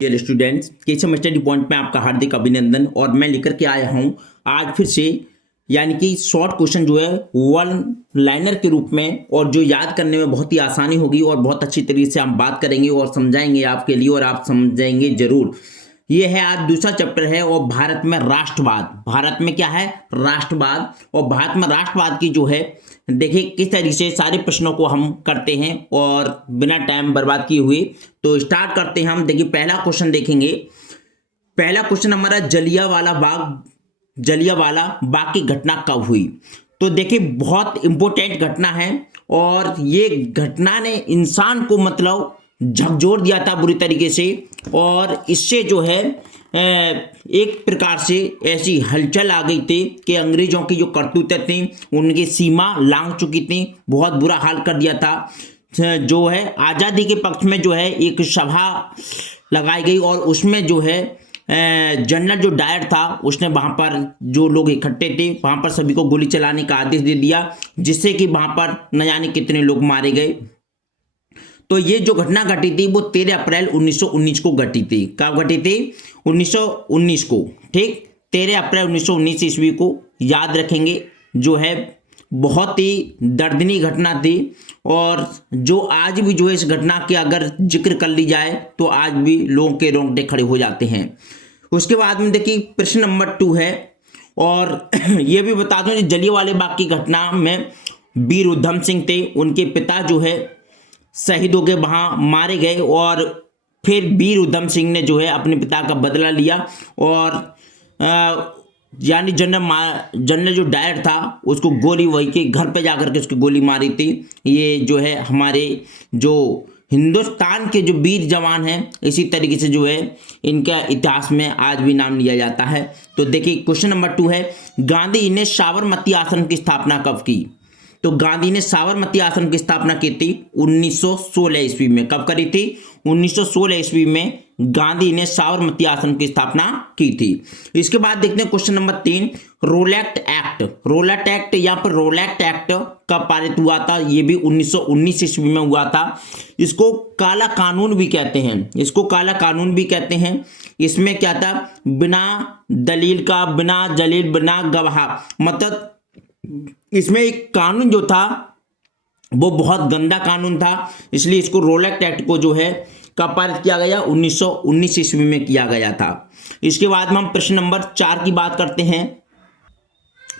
Dear students, Keshav study point में आपका हार्दिक अभिनंदन। और मैं लेकर के आया हूं आज फिर से यानी कि शॉर्ट क्वेश्चन जो है वन लाइनर के रूप में, और जो याद करने में बहुत ही आसानी होगी और बहुत अच्छी तरीके से हम बात करेंगे और समझाएंगे आपके लिए, और आप समझेंगे जरूर। ये है आज दूसरा चैप्टर है, और भारत में राष्ट्रवाद। भारत में क्या है? राष्ट्रवाद। और भारत में राष्ट्रवाद की जो है, देखिए किस तरीके से सारे प्रश्नों को हम करते हैं और बिना टाइम बर्बाद किए हुए। तो स्टार्ट करते हैं हम। देखिए पहला क्वेश्चन देखेंगे। पहला क्वेश्चन हमारा जलियांवाला बाग की घटना कब हुई? तो देखिए बहुत इंपॉर्टेंट घटना है, और ये घटना ने इंसान को मतलब झकझोर दिया था बुरी तरीके से, और इससे जो है एक प्रकार से ऐसी हलचल आ गई थी कि अंग्रेजों की जो करतूतें थी उनकी सीमा लांघ चुकी थी। बहुत बुरा हाल कर दिया था। जो है आज़ादी के पक्ष में जो है एक सभा लगाई गई, और उसमें जो है जनरल जो डायर था उसने वहाँ पर जो लोग इकट्ठे थे वहाँ पर सभी को गोली चलाने का आदेश दे दिया, जिससे कि वहाँ पर न जाने कितने लोग मारे गए। तो ये जो घटना घटी थी वो 13 अप्रैल 1919 को घटी थी। कब घटी थी? 1919 को। ठीक, 13 अप्रैल 1919 ईस्वी को याद रखेंगे। जो है बहुत ही दर्दनी घटना थी, और जो आज भी जो है इस घटना के अगर जिक्र कर ली जाए तो आज भी लोगों के रोंगटे खड़े हो जाते हैं। उसके बाद में देखिए प्रश्न नंबर 2 है, और ये भी बता दूं जलियांवाला बाग की घटना में वीर उधम सिंह थे। उनके पिता जो है शहीद हो गए, वहाँ मारे गए, और फिर वीर उधम सिंह ने जो है अपने पिता का बदला लिया, और यानी जनरल जो डायर था उसको गोली वही के घर पे जाकर के उसकी गोली मारी थी। ये जो है हमारे जो हिंदुस्तान के जो वीर जवान हैं, इसी तरीके से जो है इनका इतिहास में आज भी नाम लिया जाता है। तो देखिए क्वेश्चन नंबर 2 है, गांधी जी ने साबरमती आश्रम की स्थापना कब की? तो गांधी ने साबरमती आश्रम की स्थापना की थी 1916 ईस्वी में। कब करी थी? 1916 ईस्वी में गांधी ने साबरमती आश्रम की स्थापना की थी। इसके बाद देखते हैं क्वेश्चन नंबर 3, रोलैक्ट एक्ट। रोलैक्ट एक्ट या फिर रोलैक्ट एक्ट कब पारित हुआ था? ये भी 1919 ईस्वी में हुआ था। इसको काला कानून भी कहते हैं, इसको काला कानून भी कहते हैं। इसमें क्या था? बिना दलील का, बिना जलील, बिना गवाह, मतलब इसमें एक कानून जो था वो बहुत गंदा कानून था, इसलिए इसको रोलैक्ट एक्ट को जो है कब पारित किया गया? 1919 ईस्वी में किया गया था। इसके बाद में हम प्रश्न नंबर 4 की बात करते हैं।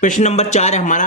प्रश्न नंबर 4 है हमारा,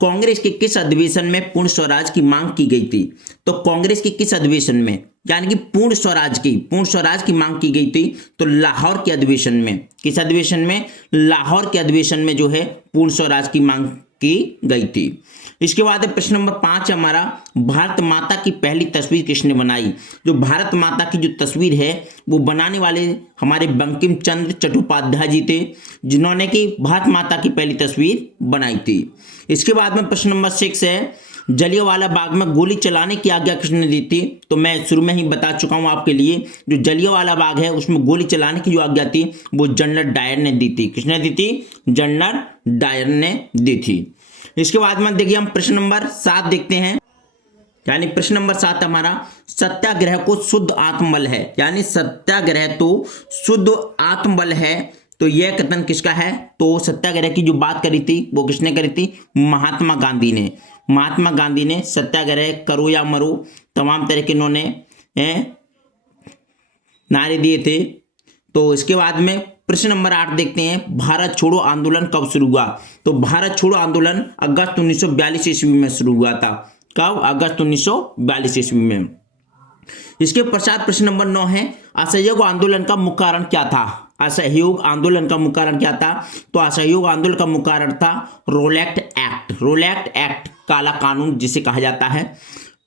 कांग्रेस के किस अधिवेशन में पूर्ण स्वराज की मांग की गई थी? तो कांग्रेस के किस अधिवेशन में, यानी कि पूर्ण स्वराज की मांग की गई थी? तो लाहौर के अधिवेशन में। किस अधिवेशन में? लाहौर के अधिवेशन में जो है पूर्ण स्वराज की मांग की गई थी। इसके बाद प्रश्न नंबर 5 हमारा, भारत माता की पहली तस्वीर किसने बनाई? जो भारत माता की जो तस्वीर है वो बनाने वाले हमारे बंकिम चंद्र चट्टोपाध्याय जी थे, जिन्होंने कि भारत माता की पहली तस्वीर बनाई थी। इसके बाद में प्रश्न नंबर 6 है, जलियांवाला बाग में गोली चलाने की आज्ञा किसने दी थी? तो मैं शुरू में ही बता चुका हूं आपके लिए, जो जलियांवाला बाग है उसमें गोली चलाने की जो आज्ञा थी वो जनरल डायर ने दी थी। किसने दी थी? जनरल डायर ने दी थी। इसके बाद में देखिए हम प्रश्न नंबर 7 देखते हैं। यानी प्रश्न नंबर 7 हमारा, सत्याग्रह को शुद्ध आत्मबल है। यानी सत्याग्रह तो शुद्ध आत्मबल है, तो यह कथन किसका है? तो सत्याग्रह की जो बात करी थी वो किसने करी थी? महात्मा गांधी ने। महात्मा गांधी ने सत्याग्रह करो या मरो तमाम तरह के इन्होंने नारे दिए थे। तो इसके बाद में प्रश्न नंबर 8 देखते हैं, भारत छोड़ो आंदोलन कब शुरू हुआ? तो भारत छोड़ो आंदोलन अगस्त 1942 ईस्वी में शुरू हुआ था। कब? अगस्त 1942 ईस्वी में। इसके पश्चात प्रश्न नंबर 9 है, असहयोग आंदोलन का मुख्य कारण क्या था? असहयोग आंदोलन का मुख्य कारण क्या था? तो असहयोग आंदोलन का मुख्य कारण था रोलैक्ट एक्ट। रोलैक्ट एक्ट, काला कानून जिसे कहा जाता है।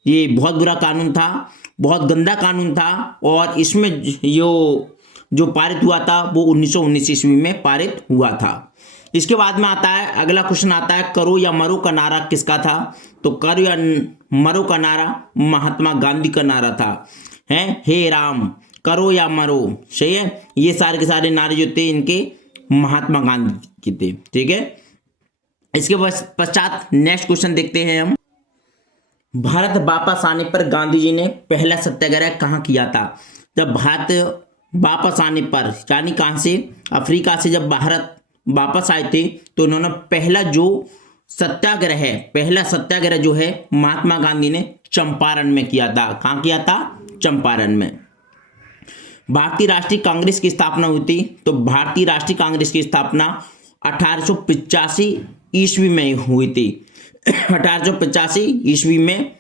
ये बहुत बुरा कानून था, बहुत गंदा कानून था, और इसमें जो पारित हुआ था वो 1919 ईस्वी में पारित हुआ था। इसके बाद में आता है अगला क्वेश्चन आता है, करो या मरो का नारा किसका था? तो करो या मरो का नारा महात्मा गांधी का नारा था। हे राम, करो या मरो, सही है। ये सारे के सारे नारे जो थे इनके महात्मा गांधी के थे। ठीक है, इसके पश्चात नेक्स्ट क्वेश्चन देखते हैं हम। भारत वापस आने पर गांधी जी ने पहला सत्याग्रह कहाँ किया था? जब भारत वापस आने पर, यानी कहाँ से, अफ्रीका से जब भारत वापस आए थे तो उन्होंने पहला सत्याग्रह जो है महात्मा गांधी ने चंपारण में किया था। कहाँ किया था? चंपारण में। भारतीय राष्ट्रीय कांग्रेस की स्थापना हुई थी, तो भारतीय राष्ट्रीय कांग्रेस की स्थापना 1885 ईस्वी में हुई थी। 1885 ईस्वी में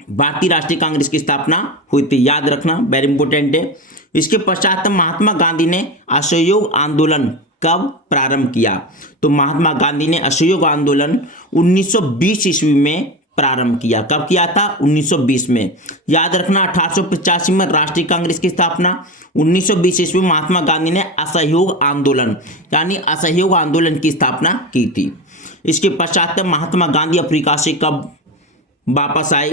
भारतीय राष्ट्रीय कांग्रेस की स्थापना हुई थी, याद रखना, वेरी इंपॉर्टेंट है। इसके पश्चात महात्मा गांधी ने असहयोग आंदोलन कब प्रारंभ किया? तो महात्मा गांधी ने असहयोग आंदोलन 1920 ईस्वी में प्रारंभ किया। कब किया था? 1920 में। याद रखना, 1885 में राष्ट्रीय कांग्रेस की स्थापना, 1920 ईस्वी में महात्मा गांधी ने असहयोग आंदोलन यानी असहयोग आंदोलन की स्थापना की थी। इसके पश्चात महात्मा गांधी अफ्रीका से कब वापस आए?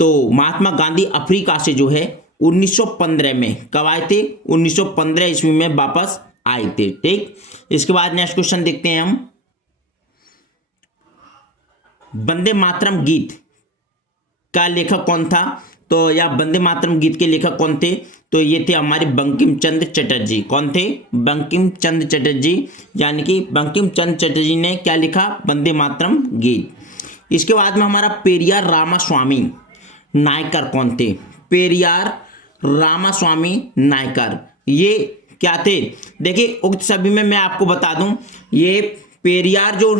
तो महात्मा गांधी अफ्रीका से जो है 1915 में कब आए थे? 1915 ईस्वी में वापस आए थे। ठीक, इसके बाद नेक्स्ट क्वेश्चन देखते हैं हम। वंदे मातरम गीत का लेखक कौन था? तो या वंदे मातरम गीत के लेखक कौन थे? तो ये थे हमारे बंकिम चंद्र चटर्जी। कौन थे? बंकिम चंद्र चटर्जी, यानी कि बंकिम चंद्र चटर्जी ने क्या लिखा? वंदे मातरम गीत। इसके बाद में हमारा पेरियार रामास्वामी नायकर कौन थे? पेरियार रामास्वामी नायकर ये क्या थे? देखिए, उक्त सभी में मैं आपको बता दूं, ये पेरियार जो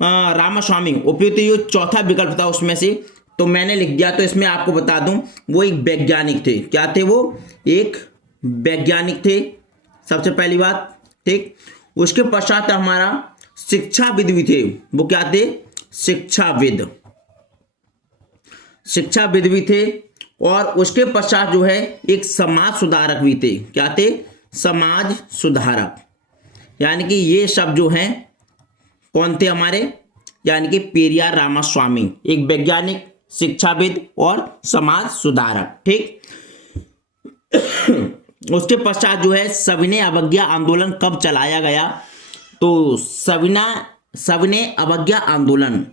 रामास्वामी उपयुक्त जो चौथा विकल्प था उसमें से, तो मैंने लिख दिया। तो इसमें आपको बता दूं, वो एक वैज्ञानिक थे। क्या थे वो? एक वैज्ञानिक थे, सबसे पहली बात। ठीक, उसके पश्चात हमारा शिक्षाविद भी थे। वो क्या थे? शिक्षाविद भी थे। और उसके पश्चात जो है एक समाज सुधारक भी थे। क्या थे? समाज सुधारक। यानी कि ये सब जो हैं कौन थे हमारे? यानी कि पेरियार रामास्वामी, एक वैज्ञानिक, शिक्षाविद और समाज सुधारक। ठीक, उसके पश्चात जो है सविनय अवज्ञा आंदोलन कब चलाया गया? तो सविनय अवज्ञा आंदोलन,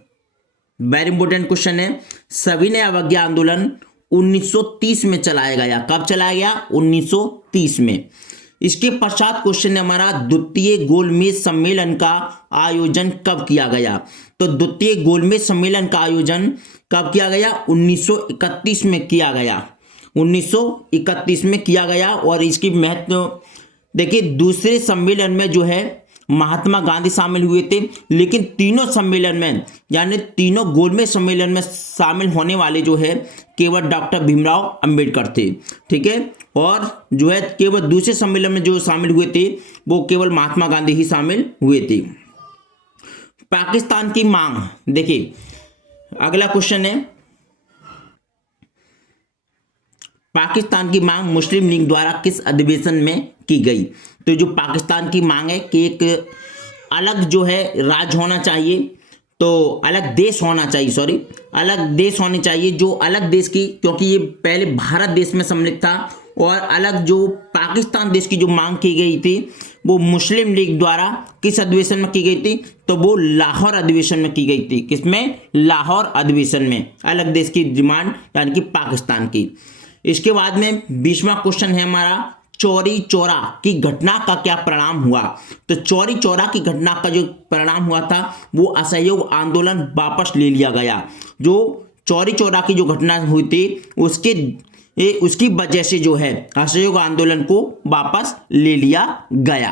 वेरी इंपॉर्टेंट क्वेश्चन है। सविनय अवज्ञा आंदोलन 1930 में चलाया गया। कब चलाया गया? 1930 में। इसके पश्चात क्वेश्चन है हमारा, द्वितीय गोलमेज सम्मेलन का आयोजन कब किया गया? तो द्वितीय गोलमेज सम्मेलन का आयोजन कब किया गया? 1931 में किया गया। 1931 में किया गया। और इसकी महत्व देखिए, दूसरे सम्मेलन में जो है महात्मा गांधी शामिल हुए थे, लेकिन तीनों सम्मेलन में, यानी तीनों गोलमेज सम्मेलन में शामिल होने वाले जो है केवल डॉक्टर भीमराव अंबेडकर थे। ठीक है, और जो है केवल दूसरे सम्मेलन में जो शामिल हुए थे वो केवल महात्मा गांधी ही शामिल हुए थे। पाकिस्तान की मांग, देखिए अगला क्वेश्चन है, पाकिस्तान की मांग मुस्लिम लीग द्वारा किस अधिवेशन में की गई? तो जो पाकिस्तान की मांग है कि एक अलग जो है राज्य होना चाहिए, तो अलग देश होना चाहिए, अलग देश होनी चाहिए, जो अलग देश की, क्योंकि ये पहले भारत देश में सम्मिलित था, और अलग जो पाकिस्तान देश की जो मांग की गई थी वो मुस्लिम लीग द्वारा किस अधिवेशन में की गई थी? तो वो लाहौर अधिवेशन में की गई थी। किसमें? लाहौर अधिवेशन में, अलग देश की डिमांड यानी कि पाकिस्तान की। इसके बाद में 20वां क्वेश्चन है हमारा, चौरी चौरा की घटना का क्या परिणाम हुआ? तो चौरी चौरा की घटना का जो परिणाम हुआ था वो असहयोग आंदोलन वापस ले लिया गया। जो चौरी चौरा की जो घटना हुई थी उसकी वजह से जो है असहयोग आंदोलन को वापस ले लिया गया।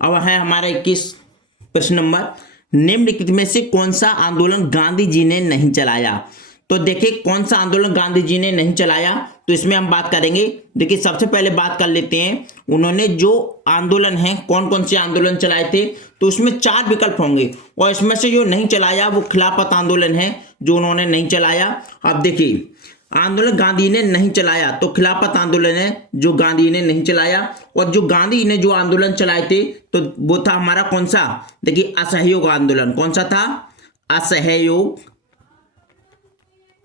अब है हमारा 21 प्रश्न नंबर, निम्नलिखित में से कौन सा आंदोलन गांधी जी ने नहीं चलाया? तो देखिए कौन सा आंदोलन गांधी जी ने नहीं चलाया, तो इसमें हम बात करेंगे। देखिए सबसे पहले बात कर लेते हैं, उन्होंने जो आंदोलन है कौन कौन से आंदोलन चलाए थे, तो उसमें 4 विकल्प होंगे, और इसमें से जो नहीं चलाया वो खिलाफत आंदोलन है, जो उन्होंने नहीं चलाया। अब देखिए आंदोलन गांधी ने नहीं चलाया, तो खिलाफत आंदोलन है जो गांधी ने नहीं चलाया। और जो गांधी ने जो आंदोलन चलाए थे तो वो था हमारा कौन सा? देखिए असहयोग आंदोलन। कौन सा था? असहयोग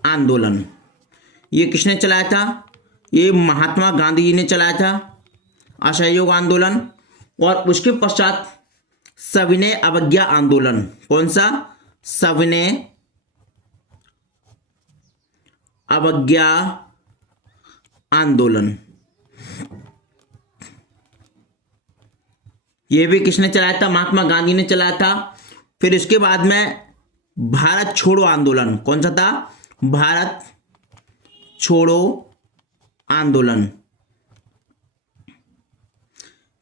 आंदोलन। ये किसने चलाया था? ये महात्मा गांधी जी ने चलाया था असहयोग आंदोलन। और उसके पश्चात सविनय अवज्ञा आंदोलन। कौन सा? सविनय अवज्ञा आंदोलन। ये भी किसने चलाया था? महात्मा गांधी ने चलाया था। फिर इसके बाद में भारत छोड़ो आंदोलन, कौन सा था? भारत छोड़ो आंदोलन।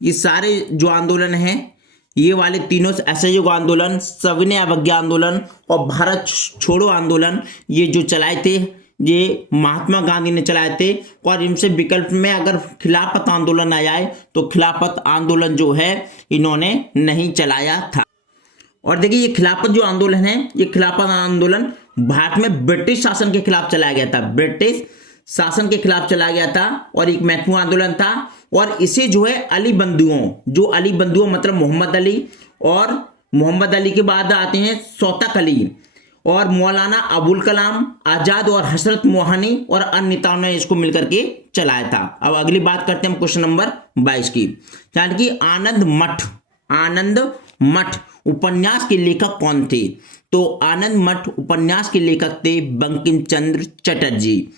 ये सारे जो आंदोलन हैं, ये वाले तीनों असहयोग आंदोलन, सविनय अवज्ञा आंदोलन और भारत छोड़ो आंदोलन, ये जो चलाए थे ये महात्मा गांधी ने चलाए थे। और इनसे विकल्प में अगर खिलाफत आंदोलन आ जाए तो खिलाफत आंदोलन जो है इन्होंने नहीं चलाया था। और देखिए, ये खिलाफत जो आंदोलन है, ये खिलाफत आंदोलन भारत में ब्रिटिश शासन के खिलाफ चलाया गया था, ब्रिटिश शासन के खिलाफ चलाया गया था और एक महत्वपूर्ण आंदोलन था। और इसे जो है अली बंधुओं मतलब मोहम्मद अली, और मोहम्मद अली के बाद आते हैं शौकत अली और मौलाना अबुल कलाम आजाद और हजरत मोहानी और अन्य नेताओं ने इसको मिलकर के चलाया था। अब अगली बात करते हैं हम क्वेश्चन नंबर 22 की, यानी कि आनंद मठ उपन्यास के लेखक कौन थे? तो आनंद मठ उपन्यास के लेखक थे बंकिम चंद्र चटर्जी।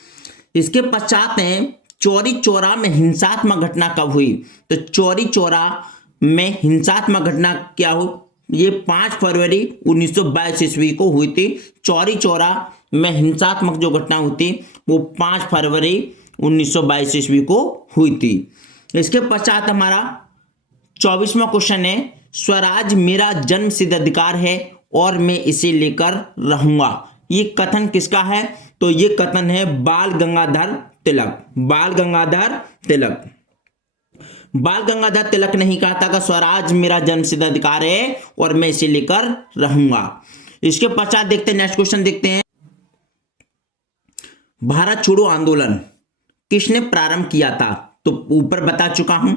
इसके पश्चात है चौरी चौरा में हिंसात्मक घटना कब हुई? तो चौरी चौरा में हिंसात्मक घटना क्या हुई? ये 5 फरवरी 1922 ईस्वी को हुई थी। चौरी चौरा में हिंसात्मक जो घटना हुई थी वो 5 फरवरी 1922 ईस्वी को हुई थी। इसके पश्चात हमारा 24वां क्वेश्चन है, स्वराज मेरा जन्मसिद्ध अधिकार है और मैं इसे लेकर रहूंगा। ये कथन किसका है? तो ये कथन है बाल गंगाधर तिलक ने ही कहा था कि स्वराज मेरा जन्मसिद्ध अधिकार है और मैं इसे लेकर रहूंगा। इसके पश्चात देखते हैं, नेक्स्ट क्वेश्चन देखते हैं, भारत छोड़ो आंदोलन किसने प्रारंभ किया था? तो ऊपर बता चुका हूं,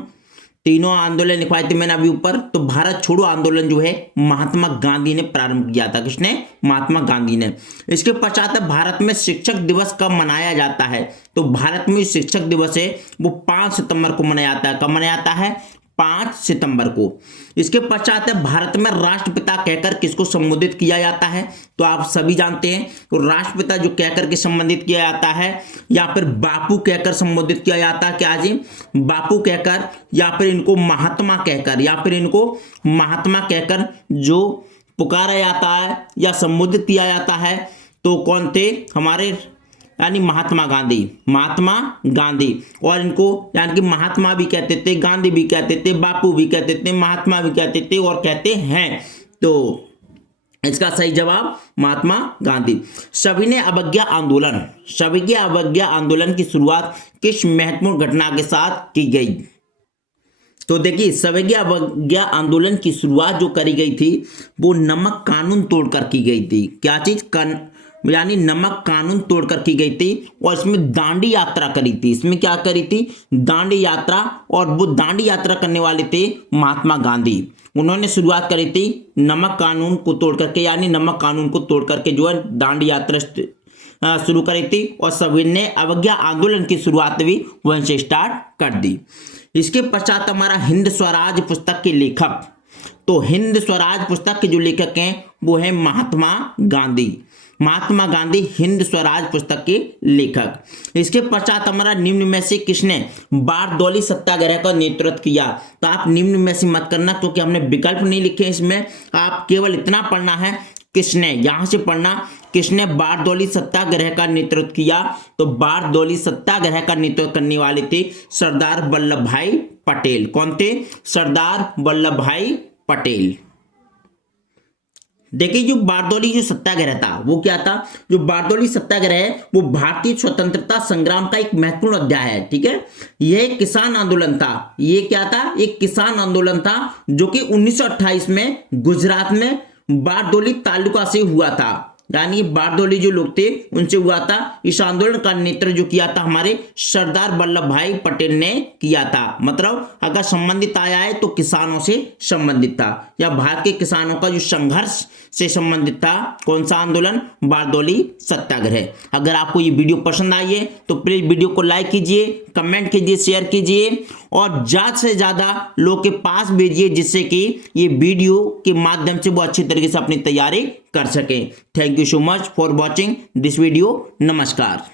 तीनों आंदोलन लिखवाए थे मैंने अभी ऊपर। तो भारत छोड़ो आंदोलन जो है महात्मा गांधी ने प्रारंभ किया था। किसने? महात्मा गांधी ने। इसके पश्चात भारत में शिक्षक दिवस कब मनाया जाता है? तो भारत में शिक्षक दिवस है वो 5 सितंबर को मनाया जाता है। कब मनाया जाता है? 5 सितंबर को। इसके पश्चात भारत में राष्ट्रपिता कहकर किसको संबोधित किया जाता है? तो आप सभी जानते हैं, तो राष्ट्रपिता जो कहकर के संबोधित किया जाता है या फिर बापू कहकर संबोधित किया जाता है। क्या जी? बापू कहकर, या फिर इनको महात्मा कहकर जो पुकारा जाता है या संबोधित किया जाता है। तो कौन थे? हमारे यानी महात्मा गांधी। और इनको यानी कि महात्मा भी कहते थे, गांधी भी कहते थे, बापू भी कहते थे, महात्मा भी कहते थे और कहते हैं। तो इसका सही जवाब महात्मा गांधी। सविनय अवज्ञा आंदोलन की शुरुआत किस महत्वपूर्ण घटना के साथ की गई? तो देखिए, सविनय अवज्ञा आंदोलन की शुरुआत जो करी गई थी वो नमक कानून तोड़कर की गई थी। क्या चीज? यानी नमक कानून तोड़कर की गई थी। और इसमें दांडी यात्रा करी थी। इसमें क्या करी थी? दांडी यात्रा। और वो दांडी यात्रा करने वाले थे महात्मा गांधी। उन्होंने शुरुआत करी थी नमक कानून को तोड़ करके, यानी नमक कानून को तोड़ करके जो है दांडी यात्रा शुरू करी थी। और सविनय अवज्ञा आंदोलन की शुरुआत भी वहीं से स्टार्ट कर दी। इसके पश्चात हमारा हिंद स्वराज पुस्तक के लेखक, तो हिंद स्वराज पुस्तक के जो लेखक हैं वो है महात्मा गांधी हिंद स्वराज पुस्तक के लेखक। इसके पश्चात हमारा निम्न में से किसने बारदौली सत्याग्रह का नेतृत्व किया? तो आप निम्न में से मत करना क्योंकि हमने विकल्प नहीं लिखे इसमें, आप केवल इतना पढ़ना है किसने, यहां से पढ़ना किसने बारदौली सत्याग्रह का नेतृत्व किया। तो बारदौली सत्याग्रह का नेतृत्व करने वाले थे सरदार वल्लभ भाई पटेल। कौन थे? सरदार वल्लभ भाई पटेल। देखिए, जो बारदौली जो सत्याग्रह था वो क्या था? जो बारदौली सत्याग्रह है वो भारतीय स्वतंत्रता संग्राम का एक महत्वपूर्ण अध्याय है। ठीक है, यह एक किसान आंदोलन था। ये क्या था? एक किसान आंदोलन था जो कि 1928 में गुजरात में बारदौली तालुका से हुआ था। यानी बारदौली जो लोग थे उनसे हुआ था। इस आंदोलन का नेतृत्व जो किया था हमारे सरदार वल्लभ भाई पटेल ने किया था। मतलब अगर संबंधित आया है तो किसानों से संबंधित था, या भारत के किसानों का जो संघर्ष से संबंधित था। कौन सा आंदोलन? बारदौली सत्याग्रह। अगर आपको ये वीडियो पसंद आई है तो प्लीज वीडियो को लाइक कीजिए, कमेंट कीजिए, शेयर कीजिए और ज्यादा से ज्यादा लोग के पास भेजिए, जिससे कि ये वीडियो के माध्यम से वो अच्छी तरीके से अपनी तैयारी कर सकें। Thank you so much for watching this video. नमस्कार।